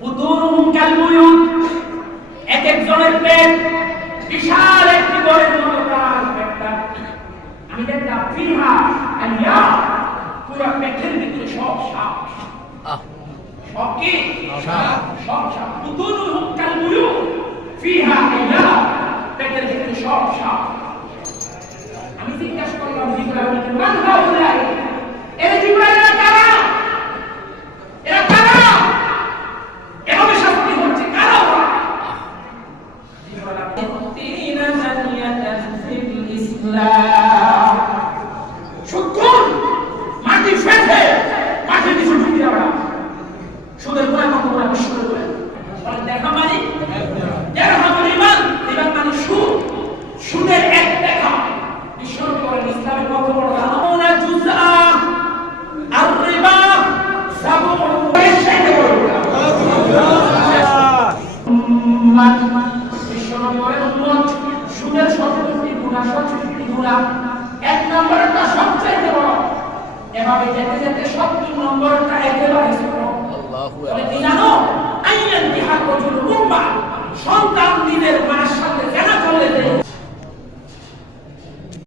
বুতুনুহুম কালবুয়ুত, এক একজনের পেট বিশাল একটি ঘরের মতো তার পেটটা। আমি দেখলাম ফিহা আলিয়া, পুরো পেটের ভিতরে সব সাপ। সব কি? সব সাপ। বুতুনুহুম কালবুয়ুত ফিহা আলিয়া, পেটের ভিতরে সব সাপ। আমি জিজ্ঞাসা করলাম জিবরাইলকে, মান হাউলাই? এরা জিবরাইলরা কারা? এরা কারা? এভাবে শাস্তি হচ্ছে কারা? সুদখোর, মাটি ফেটে মাটির নিচে ঢুকে যাওয়া, সুদের গোড়া কখনো বিশ্বরে করে দেখা মানে দেড়হামুল ঈমান। ঈমান মানে সুদ, সুদের এক দেখা। বিশ্বরে করেন ইসলামের কত বড় জানা জুজআ আর রিবা সাবুন বিশ্বরে করেন উম্মত সুদের 70টি গুনাহ, 70টি গুনাহ। এক নম্বরটা সবচেয়ে বড়, এভাবে যেতে যেতে 70 নম্বরটা একেবারে ছোট। আল্লাহু আকবার। জানো আইয়ান বিহার রজুল উম্মাহ,